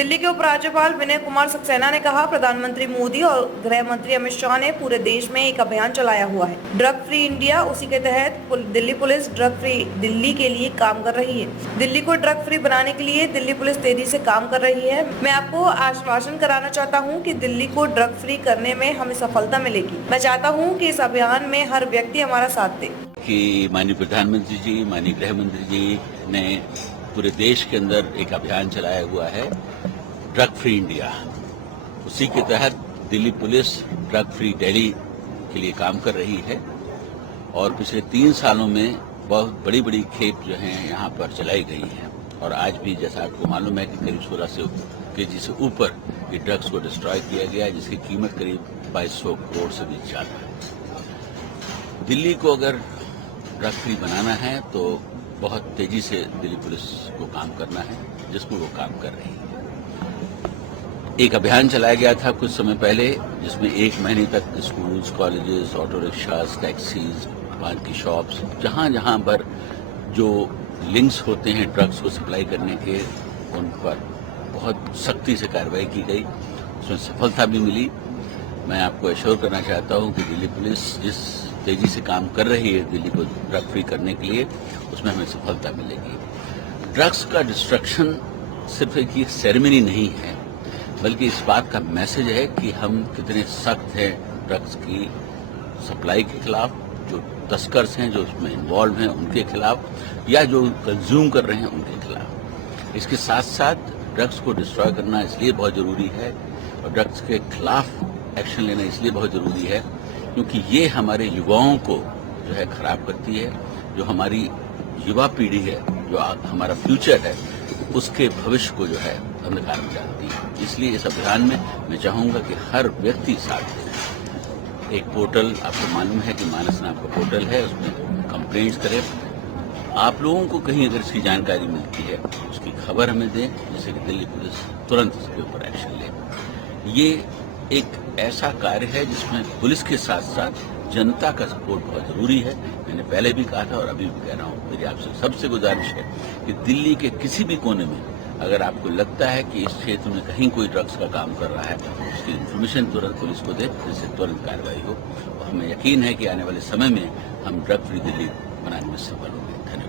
दिल्ली के उपराज्यपाल विनय कुमार सक्सेना ने कहा, प्रधानमंत्री मोदी और गृह मंत्री अमित शाह ने पूरे देश में एक अभियान चलाया हुआ है, ड्रग फ्री इंडिया। उसी के तहत Delhi police drug free Delhi के लिए काम कर रही है। दिल्ली को ड्रग फ्री बनाने के लिए दिल्ली पुलिस तेजी से काम कर रही है। मैं आपको आश्वासन कराना चाहता हूँ कि दिल्ली को ड्रग फ्री करने में हमें सफलता मिलेगी। मैं चाहता हूँ कि इस अभियान में हर व्यक्ति हमारा साथ दे। कि माननीय प्रधानमंत्री जी, माननीय गृह मंत्री जी ने पूरे देश के अंदर एक अभियान चलाया हुआ है, ड्रग फ्री इंडिया। उसी के तहत Delhi police drug free Delhi के लिए काम कर रही है और पिछले 3 सालों में बहुत बड़ी बड़ी खेप जो हैं यहाँ पर चलाई गई हैं और आज भी जैसा आपको मालूम है कि करीब 1600 केजी से ऊपर ये ड्रग्स को डिस्ट्रॉय किया गया है, जिसकी कीमत करीब 2200 करोड़ से भी ज़्यादा है। दिल्ली को अगर ड्रग फ्री बनाना है तो बहुत तेजी से दिल्ली पुलिस को काम करना है, जिसको वो काम कर रही है। एक अभियान चलाया गया था कुछ समय पहले, जिसमें 1 महीने तक schools, colleges, auto rickshaws, taxis, पान की शॉप्स, जहां पर जो लिंक्स होते हैं ड्रग्स को सप्लाई करने के, उन पर बहुत सख्ती से कार्रवाई की गई। उसमें सफलता भी मिली। मैं आपको एश्योर करना चाहता हूं कि दिल्ली पुलिस जिस तेजी से काम कर रही है दिल्ली को ड्रग फ्री करने के लिए, उसमें हमें सफलता मिलेगी। ड्रग्स का डिस्ट्रक्शन सिर्फ एक ये सेरेमनी नहीं है, बल्कि इस बात का मैसेज है कि हम कितने सख्त हैं ड्रग्स की सप्लाई के खिलाफ, जो तस्कर्स हैं, जो उसमें इन्वॉल्व हैं, उनके खिलाफ, या जो कंज्यूम कर रहे हैं उनके खिलाफ। इसके साथ साथ ड्रग्स को डिस्ट्रॉय करना इसलिए बहुत जरूरी है और ड्रग्स के खिलाफ एक्शन लेना इसलिए बहुत जरूरी है क्योंकि ये हमारे युवाओं को जो है खराब करती है। जो हमारी युवा पीढ़ी है, जो हमारा फ्यूचर है, उसके भविष्य को जो है अंधकार में डालती है। इसलिए इस अभियान में मैं चाहूंगा कि हर व्यक्ति साथ दे। एक पोर्टल आपको मालूम है कि मानस नाम का पोर्टल है, उसमें कंप्लेंट्स करें। आप लोगों को कहीं अगर इसकी जानकारी मिलती है, उसकी खबर हमें दें, जिससे कि दिल्ली पुलिस तुरंत इसके ऊपर एक्शन ले। ये एक ऐसा कार्य है जिसमें पुलिस के साथ साथ जनता का सपोर्ट बहुत जरूरी है। मैंने पहले भी कहा था और अभी भी कह रहा हूँ, मेरी आपसे सबसे गुजारिश है कि दिल्ली के किसी भी कोने में अगर आपको लगता है कि इस क्षेत्र में कहीं कोई ड्रग्स का काम कर रहा है, उसकी इन्फॉर्मेशन तुरंत पुलिस को दे, जिससे तुरंत कार्रवाई हो। और हमें यकीन है कि आने वाले समय में हम ड्रग फ्री दिल्ली बनाने में सफल होंगे। धन्यवाद।